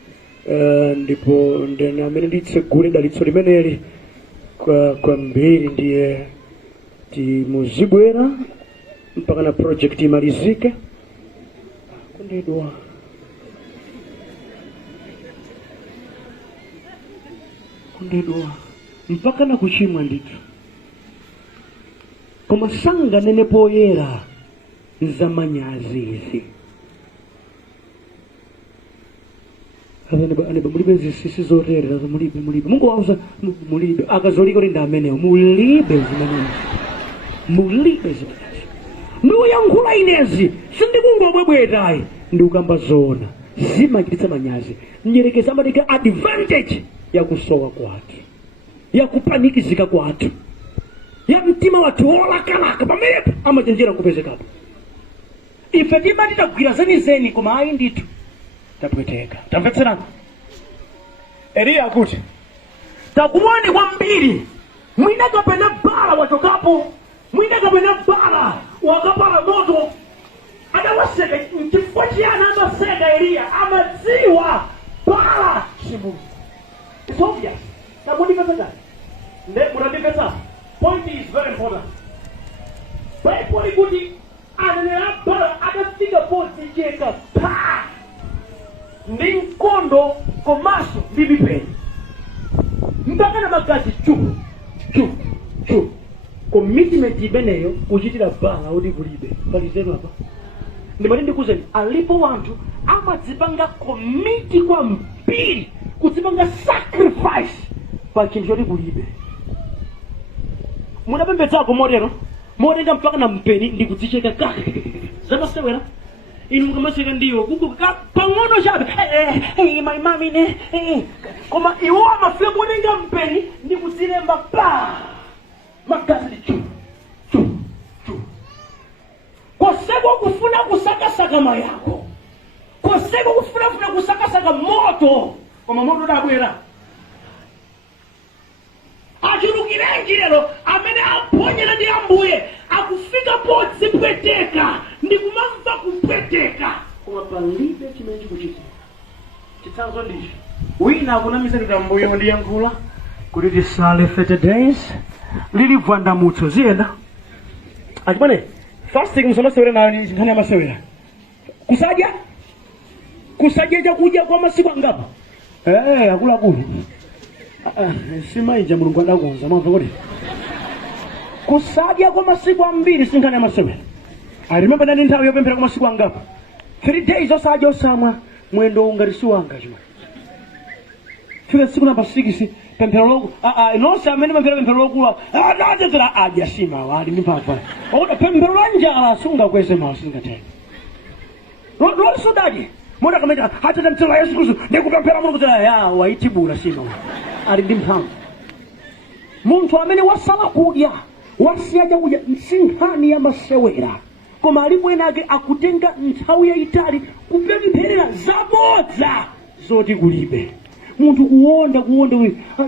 ndipo ndine amene nditsegule dalitso limeneli kwa mbiri ndiye timuzibwera mpaka na project imalizike. Kundedwa mpaka na kuchimwa ndithu koma sanganene poyera zamanyazi izi. Aneba mulibe zisisi zoterera mulibe Mungu wauza mulibe akazoliko linda amenewo mulibe zimenezi ndiuyankhula inezi sindikungobwebwetayi ndi ukamba zona zimachititsa manyazi. Mdierekezi amatenga advantage ya kusowa kwathu, ya kupanikizika kwathu, ya mtima wathu wolakalaka pamenepo amachenjera kupezekapo. Ife timati tagwira zenizeni koma ayi ndithu tapweteka. Tamvetserani? Eliya akuti takuoni kwambiri mwina kapena bala wachokapo, mwina kapena bala wakapala moto. Adawaseka chifukwa chiyani amaseka Eliya? Amadziwa bala simu. It's obvious. Tamundipeseka. Munandipesa. Point is very important. Bible ikuti anenera bala adafika poti cheka pa ndi mkondo komaso ndi mipeni mpaka na magazi chu commitment imeneyo kuchitira bala udi kulibe palizero apa. Ndimati ndikuzeni alipo wanthu amadzipanga komiti kwa mbiri kudzipanga sacrifice pa chinthu choti kulibe. Munapembedzako modero motenga mpaka na mpeni ndi kudzicheka kake zamasewera. Inu mukamaseka ndiwo kuku pang'ono chabe my mami ne koma iwo amafika kutenga mpeni ndi kudzilemba pa magazi chu koseko kufuna kusakasaka mayako, koseko kufuna kusakasaka moto koma moto dabwera. Achulukirenji lero amene aponyera ndi Ambuye akufika podzipweteka ndi kumamva kupweteka koma palibe chimene chikuchitika. Chitsanzo ndichi wina akunamiza kuti Ambuye wandiyankhula kuti tisale 30 days lilivwanda mutso ziyenda achimane fasting musamasewera nayo ndi nkhani ya masewera. Kusadya chakudya kwa masiku angapo akuluakulu simaija Mulungu adakonza mwamva kuti kusadya kwa masiku ambiri si nkhani ya masewera. I remember nani nthawi yopemphera kwa masiku angapo 3 days osadya osamwa mwendo ungati siwanga chimwe. Fika siku namba 6 pemphero loku inonse amene pemphero lokula anatedzera adya sima wali ndi mphamvu. Oda pemphero la njala sungakweze mawu singatenge. Lolo sodadi mona kameta hata mtela Yesu Kristo ndikupemphera Mulungu kuti waitibula sima ali ndi mphamvu. Munthu amene wasala kudya wasiya kudya si nkhani ya masewera koma alipo ena ake akutenga nthawi yayitali kupempherera zabodza zoti kulibe. Munthu kuwonda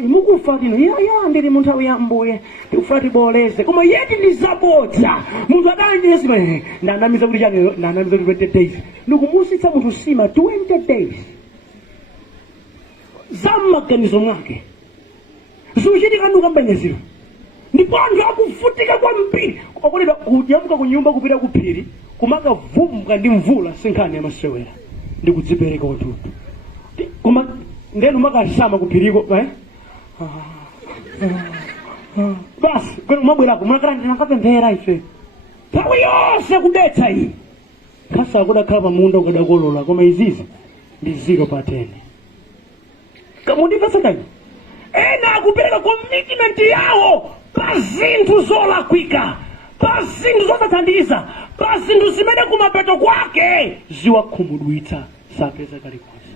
mukufa tino ya ndili mu nthawi ya Mbuye ndikufa tiboleze koma yeti ndi zabodza. Munthu adayenyesima ndanamiza kuti chake ndanamiza kuti 20 days ndikumusitsa munthu sima 20 days zammaganizo mwake zuchitika ndukambanyeziro ndipo anthu akuvutika kwambiri okolera kuyamuka ku nyumba kupita ku phiri kumakavumbuka ndi mvula sinkhani ya masewera ndi kudzipereka kwatutu koma ndenu makasama kuphiriko basi kwenu mabwerako munakapemphera ife nthawi yonse kudetsa iyi khasa akudakhala pamunda ukadakolola koma izizi ndi 0/10. Kamundipasa kani ena akupereka commitment yawo pa zinthu zolakwika, pa zinthu zosathandiza, pa zinthu zimene kumapeto kwake ziwakhumudwitsa sapeza kalikonse.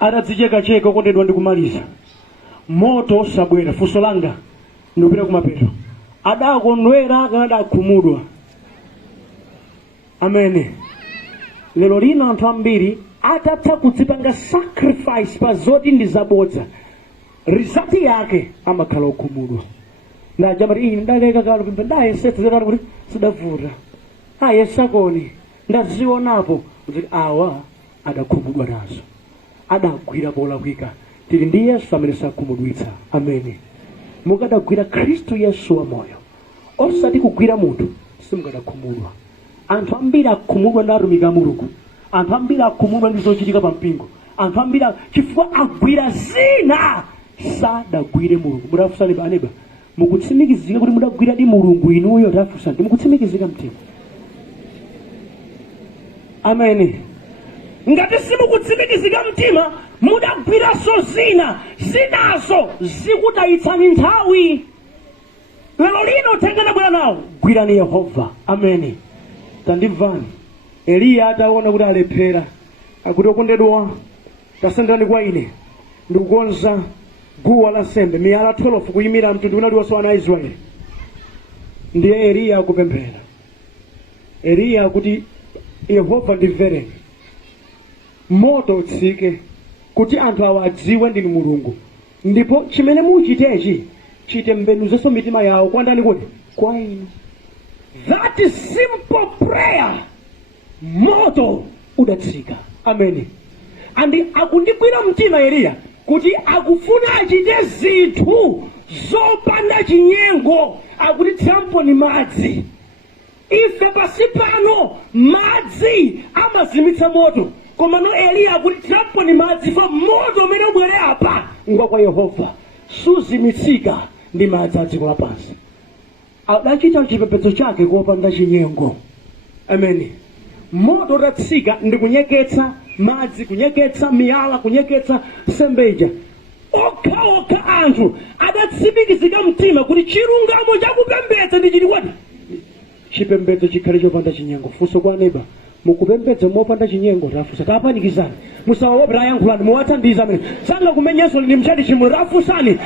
Adadzichekacheka kondedwa ndikumaliza moto sabwera funso langa ndikupita kumapeto adakondwera kana adakhumudwa. Amene lero lino anthu ambiri atatha kudzipanga sacrifice pa zoti ndi zabodza result yake amakhala okhumudwa. Ndajamati ine ndaleka kalo pembe ndayesetsa zera kuti sidavuta ayesakoni ndazionapo kuti awa adakhumudwa nazo adagwira polakwika. Tili ndi Yesu amene sakhumudwitsa. Amene mukadagwira Khristu Yesu wa moyo osati kugwira munthu simukadakhumudwa. Anthu ambiri akhumudwa ndi atumiki a Mulungu, anthu ambiri akhumudwa ndi zochitika pa mpingo, anthu ambiri chifukwa agwira zina sadagwire Mulungu. Mudafusani baneba mukutsimikizika kuti mudagwira di Mulungu inuyo tafusani mukutsimikizika mtima. Amene ngati simukutsimikizika mtima mudagwira so zinazo zikutayitsani nthawi. Lero lino tengana bwera nawo gwirani Yehova. Amene tandimvani Eliya ataona kuti alephera akuti okondedwa tasendani kwa ine ndikukonza guwa la nsembe miyala 12 kuyimira mtundu unali wonse wa Israeli. Ndiye Eliya akupemphera. Eliya akuti Yehova ndimvereni moto utsike kuti anthu awa adziwe ndinu Mulungu ndipo chimene muchitechi chite mbenuzenso mitima yawo kwa ndani kuti kwa inu. That is simple prayer moto udatsika. Amene andi akundigwira mtima Eliya kuti akufuna achite zinthu zopanda chinyengo. Akuti tsampo ni madzi. Ife pasi pano madzi amazimitsa moto koma no Eliya akuti tsampo ni madzi fa moto umene ubwere apa ngwa kwa Yehova suzimitsika ndi madzi a dziko lapansi. Adachita chipembedzo chake kuopanda chinyengo. Amene moto utatsika ndi kunyeketsa madzi, kunyeketsa miyala, kunyeketsa sembeja. Okha anthu adatsimikizika mtima kuti chilungamo chakupembedza ndi chili kwati chipembedzo chikhale chopanda chinyengo. Funso kwa neighbor mukupembedza mopanda chinyengo rafusa tapanikizani musawaopera yankhulani muwathandiza amene sanga kumenyeso ndi mchati chimwe rafusani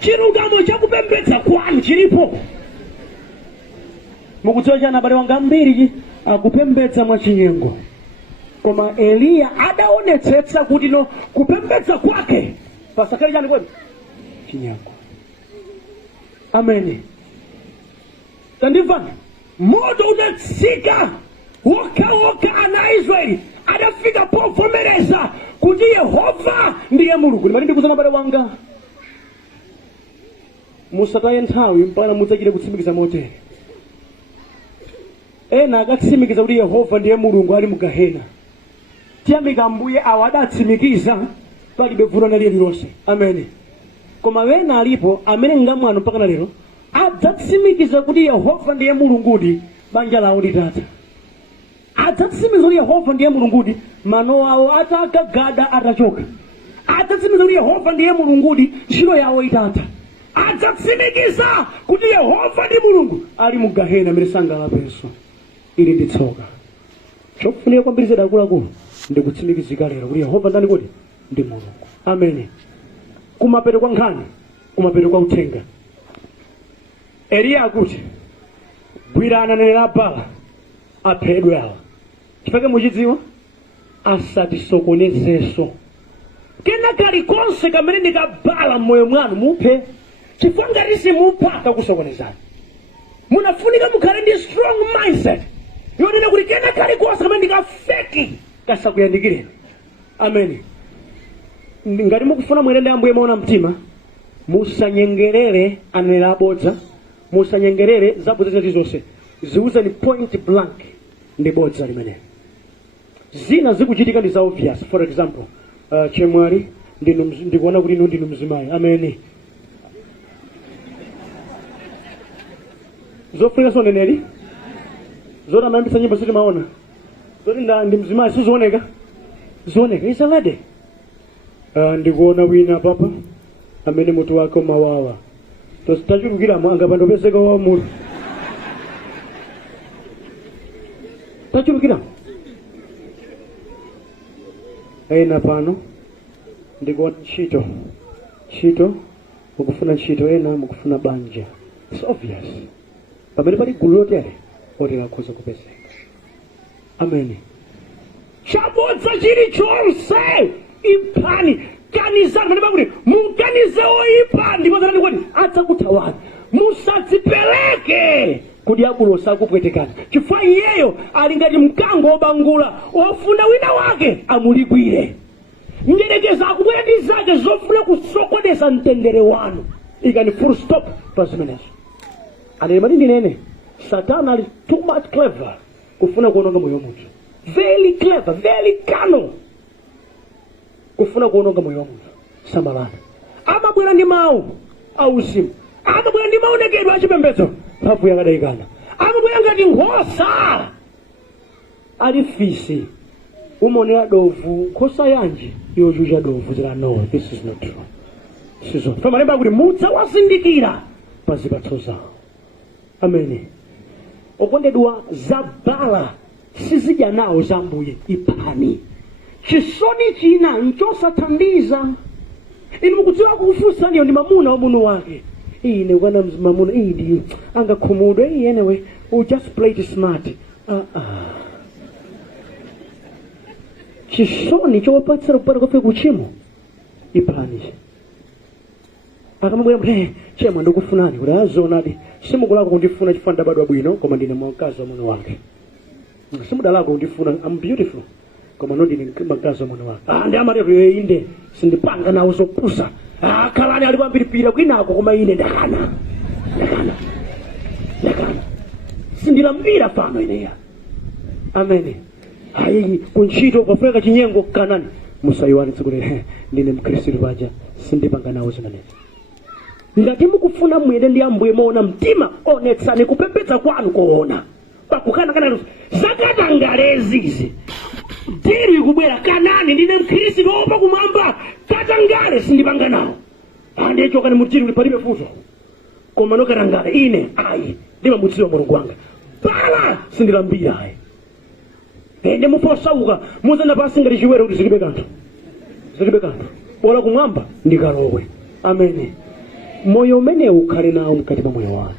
chilungamo chakupembedza kwanu chilipo. Mukudziwa chana abale wanga ambiri akupembedza mwa chinyengo koma Eliya adaonetsetsa kuti no kupembedza kwake pasakale chani kwenu chinyengo. Amene tandimvani moto udatsika woka ana Israeli adafika povomereza kuti Yehova ndiye Mulungu. Ndimati ndikuzana abale wanga musataye nthawi mpaka mudzachite kutsimikiza motere. Ena akatsimikiza kuti Yehova ndiye Mulungu ali mu Gehena tiyamika Ambuye awa adatsimikiza palibe vuto na lililonse. Amene koma wena alipo amene ngamwano mpaka na lero adzatsimikiza kuti Yehova ndiye Mulungudi banja lawo litata. Adzatsimikiza kuti Yehova ndiye Mulungudi mano awo atagagada atachoka. Adzatsimikiza kuti Yehova ndiye Mulungudi ntchito yawo itata. Adzatsimikiza kuti Yehova ndi Mulungu ali mu Gehena amene sangalapenso. Ili ndi tsoka chofunika kwambiri zedakuluakulu ndikutsimikizika lero kuti Yehova ndani kuti ndi Mulungu. Amene kumapeto kwa nkhani kumapeto kwa uthenga Eliya akuti gwirana nera bala aphedwe awa chifukwa muchidziwa asatisokonezeso kena kalikonse kamene ndikabala mmoyo mwanu muphe chifukwa ngati simupha kakusokonezani munafunika mukhale ndi strong mindset yonena kuti kena kalikonse kamene ndikafeki kasakuyandikireni. Amen. Ngati mukufuna mwende Ambuye maona mtima musanyengerere anenera abodza musanyengerere zabodza zonse ziuzani point blank ndi bodza limene zina zikuchitika ndi za obvious. For example chemwali ndikuona kuti inu ndinu mzimayi. Amen. Zofuna soneneri zona mayambisa nyimbo siti maona zoti ndi mzimayi sizioneka zioneka is a lady. Ndikuona wina papa amene mutu wake mawawa tachulukira angapandopezeka wa mutu tachulukira ena pano ndikuona ntchito mukufuna ntchito ena mukufuna banja. It's obvious pamene pali gulu lotere oti lakhoza kupezeka. Amen. Chabodza chilichonse ipani kanizani pamene pakuti muganize oyipa ndipo zanani kuti adzakutawani musadzipereke kuti abulo sakupwetekana chifukwa iyeyo ali ngati mkango wobangula ofuna wina wake amuligwire. Njerekeza akubwera ndi zake zofuna kusokoneza mtendere wanu ikani full stop pa zimenezo. Alemani ndinene Satan ali too much clever kufuna kuononga moyo munthu. Very clever, very cunning kufuna kuononga moyo wa munthu. Samalana amabwera ndi mawu auzimu amabwera ndi maonekedwe achipembedzo mphamvu yakadayikana amabwera ngati nkhosa ali fisi umonera dovu nkhosa yanji yochucha dovu zira no this is not true. This is not pamalemba kuti mudzawazindikira pa zipatso zawo. Amen. Okondedwa zabala sizidya nawo za Ambuye ipani chisoni china nchosathandiza. Inu mukudziwa kufusa ndiyo ndi mamuna wa muno wake ine kwana mamuna ndi angakhumudwe anyway we just play it smart. Chisoni chowapatsira kupata kofe kuchimo ipani akamabwera mbe chema ndikufunani kuti azonadi simukulako kundifuna chifukwa ndabadwa bwino koma ndine mkazi wa muno wake simudalako kundifuna I'm beautiful koma ndine mkazi wa muno wake ndi amarero inde sindipanga nawo zopusa khalani ali kwambiripira kwinako koma ine ndakana sindilambira fano ineya. Amen. Ayi kunchito kwafika chinyengo kanani musayiwani tsikule ndine mkristo baja sindipanga nawo zimenezi. Ngati mukufuna mwende ndi Ambuye maona mtima onetsani kupembedza kwanu koona pakukana kana zakatangalezi izi diri kubwera kanani ndine mkristo opa kumwamba katangale sindipanga nawo andecho kana mutiri palibe futo koma nokatangale ine ayi ndima mutsiwa mulungu wanga bala sindilambira ayi ende mufosauka muzana pasi ngati chiwero kuti zilibe kanthu wala kumwamba ndikalowe. Amen. Moyo umene ukhale nawo mkati mwa moyo wanu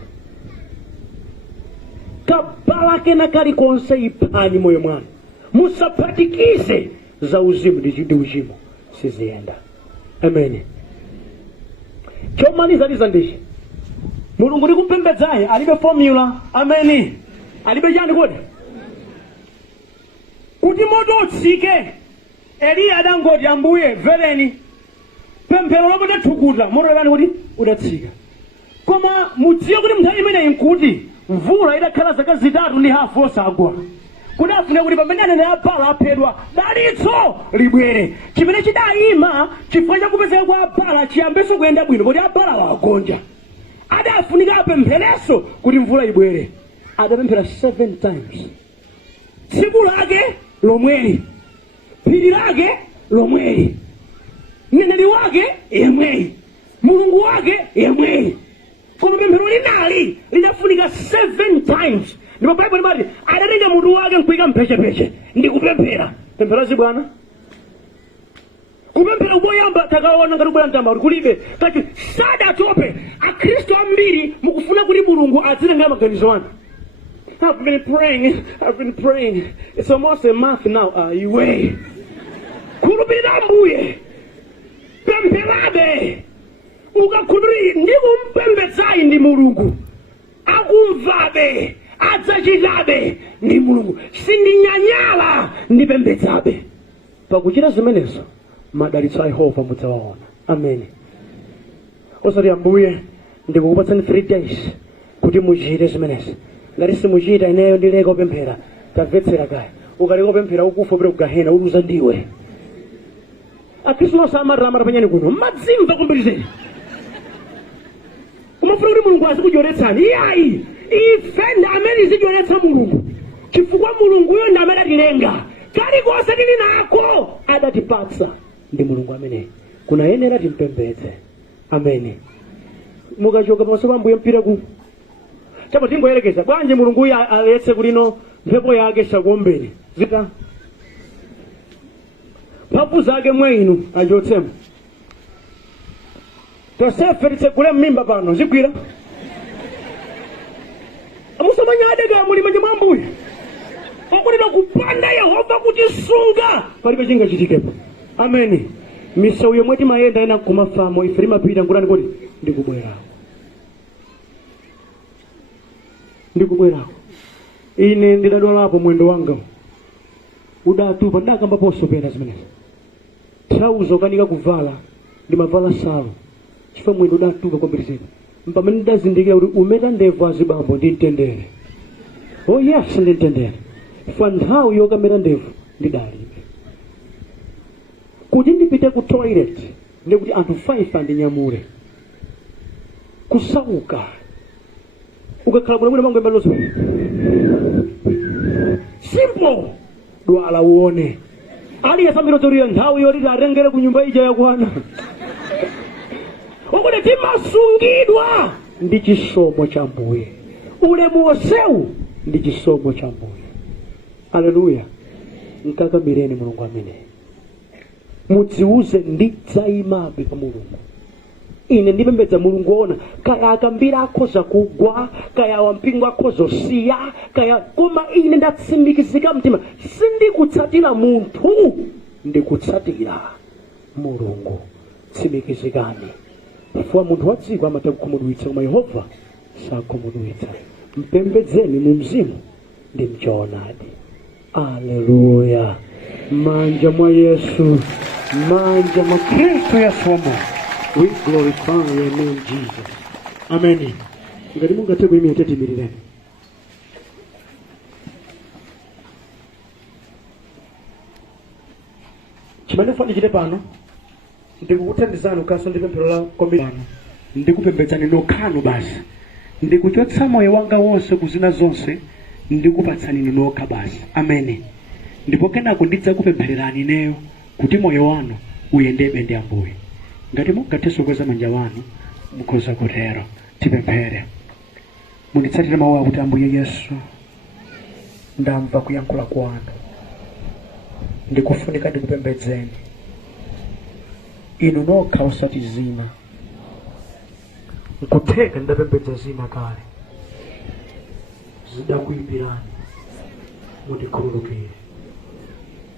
kabala kena kalikonse ipani moyo mwanu musaphatikize za uzimu ndi uchimo siziyenda. Amen. Chomaliza ndichi mulungu ndikupembedzaye alibe formula. Amen. Alibe chani kuti moto utsike Eliya adangoti Ambuye vereni pemphero lomwe tathukuta moto lani kuti udatsika koma mudziwe kuti mnthawi imeneyi nkuti mvula idakhala zaka 3.5 osagwa kudafuna kuti pamene aneneri abala aphedwa dalitso libwere chimene chidayima chifukwa chakupezeka kwa abala chiyambenso kuyenda bwino kuti abala wagonja adafunika apempherenso kuti mvula ibwere adapemphera 7 times tsiku lake lomweli phiri lake lomweli mneneri wake yemweyi mulungu wake yemweyi koma pemphero linali lidafunika 7 times ndipo Bible limati adatenga mutu wake nkuyika mphechepeche ndikupemphera pempherazi bwana kupemphera kuboyamba takaona ngati kubwera mtamba kuti kulibe kati sadatope akhristu ambiri mukufuna kuti mulungu azitenga maganizo anu I've been praying. It's almost a month now. You wait. Kurubira mbuye. Pempelabe. Ukakudri ndikumpembedza ndi mulungu. Akumvabe. Adzachitabe ndi mulungu. Sindinyanyala ndipembedzabe. Pakuchita zimenezo madalitso a Yehova mudzawaona. Amen. Osati ambuye ndikukupatsani 3 days kuti muchite zimenezi. Ngati simuchita ineyo ndileka kupemphera. Tamvetsera kaya. Ukaleka kupemphera ukufa pere kugahena uluza ndiwe. Akristo osamarama panyani kuno madzimva kumbiri. Kumafuna kuti mulungu azikudyoretsani. Iyayi. Ife ndi amene zidyoretsa mulungu. Chifukwa mulunguyo ndi amene atilenga. Kalikonse tili nako adatipatsa ndi mulungu amene kunayenera timpembedze. Amen. Mukachoka pamaso pa Ambuye mpira ku chapo tingoyerekeza bwanje mulungu uyu aletse kulino mphepo yake sakuombeni zita mphamvu zake mwe inu achotsemo tosefe titsegule mmimba pano zigwira amusamanyadeka muli manja mwa Ambuye okulira kupanda Yehova kutisunga palibe chingachitikepo. Amen. Misewu yomwe timayenda ena kumafamo ife limapita ngulani kodi ndikubwerako ine ndidadwalapo mwendo wanga udatupa ndakamba posopera zimenezi thauzo kanika kuvala ndimavala salo chifukwa mwendo udatupa kwambiri mpamene ndazindikira kuti umeta ndevu azibambo ndintendere. Oh yes, ndintendere fa nthawi yokamera ndevu ndidalibe kuti ndipite ku toilet ndikuti anthu 5 andinyamule kusauka ukakhala bwino mango mbaloso simple dwala uone ali yasambiro toriyo nthawi yoti arengere ku nyumba ija yakwana ukuti timasungidwa ndi chisomo cha Ambuye. Ulemu wonsewu ndi chisomo cha Ambuye. Haleluya. Nkakamireni mulungu amene mudziuze ndidzayimabe pa mulungu. Ine ndipembedza mulungu ona kaya akambira akhoza kugwa kaya wampingo akhoza osiya kaya koma ine ndatsimikizika mtima sindikutsatira munthu ndikutsatira mulungu. Tsimikizikani chifukwa munthu wa dziko amatha kukhumudwitsa koma Yehova sakhumudwitsa. Mpembedzeni mu mzimu ndi mchoonadi. Haleluya. Manja mwa Yesu, manja mwa Kristo Yesu wa Mungu. We glorify your name, Jesus. Amen. Ngati mungathe kuimira tetimirire. Chimene fanichite pano ndikukuthandizani ukaso ndi pemphero la kombirano ndikupembedzani nokhanu basi ndikuchotsa moyo wanga wonse kuzina zonse ndikupatsani nokha basi. Amen. Ndipo kenako ndidzakupemphererani ineyo kuti moyo wanu uyendebe ndi Ambuye. Ngati mungathe kukweza manja wanu mukhoza kutero tipemphere. Munditsatire mawu akuti Ambuye Yesu ndamva kuyankhula kwanu ndikufunika ndikupembedzeni inu nokha osati zina. Nkutheka ndapembedza zina kale zidakuyimbirani mundikhululukire.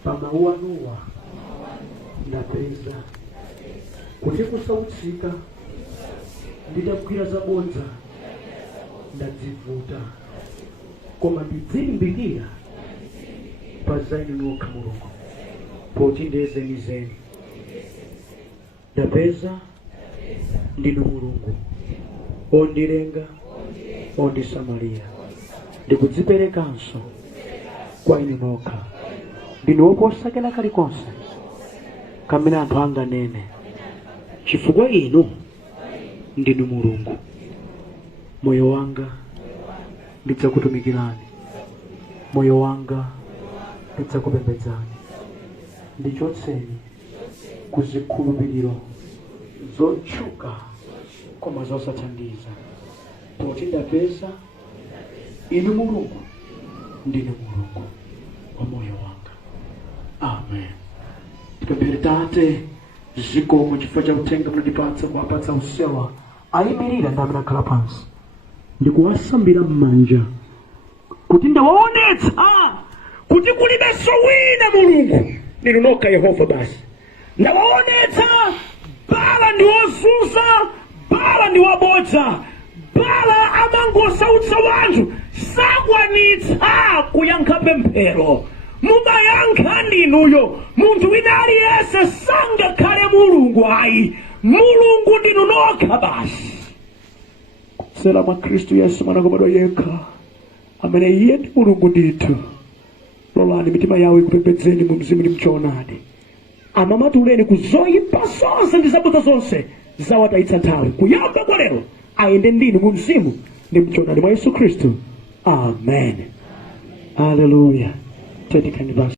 Pamawu anuwa ndapeza kuti kusautsika ndidagwira zabodza ndadzivuta koma ndidzilimbikira pa zainu nokha mulungu poti ndiyezeni ndapeza ndinu mulungu ondilenga ondisamalira ndikudziperekanso kwa inu nokha. Ndinu woposa kena kalikonse kamene anthu anganene chifukwa inu ndinu mulungu. Moyo wanga ndidzakutumikirani, moyo wanga ndidzakupembedzani. Ndichotseni kuzikhulupiriro zotchuka koma zosathandiza poti ndapeza inu mulungu ndinu mulungu wa moyo wanga. Amen. Tipemphere Tate zikomo chifukwa cha uthenga munandipatsa kuwapatsa usewa ayimirira ndi amene akhala pansi ndikuwasambira m'manja kuti ndawaonetsa kuti kulibenso wina mulungu ndinu nokha Yehova basi. Ndawaonetsa Baala ndi wozunza, Baala ndi wabodza, Baala amangosautsa wanthu, sakwanitsa kuyankha pemphero. Mumayankha ndinuyo, munthu wina aliyense sangakhale mulungu ayi. Mulungu ndinu nokha basi. Sela mwa Khristu Yesu mwana wabadwa yekha, amene iye ndi mulungu ndithu. Lolani mitima yawo ikupembedzeni mu mzimu ndi mchoonadi. Amamatuleni ku zoyipa zonse ndi zabodza zonse zawatayitsa nthawi. Kuyamba kwa lero ayende ndinu mu mzimu ndi mchoonadi mwa Yesu Khristu. Amen. Hallelujah. Teddy, can you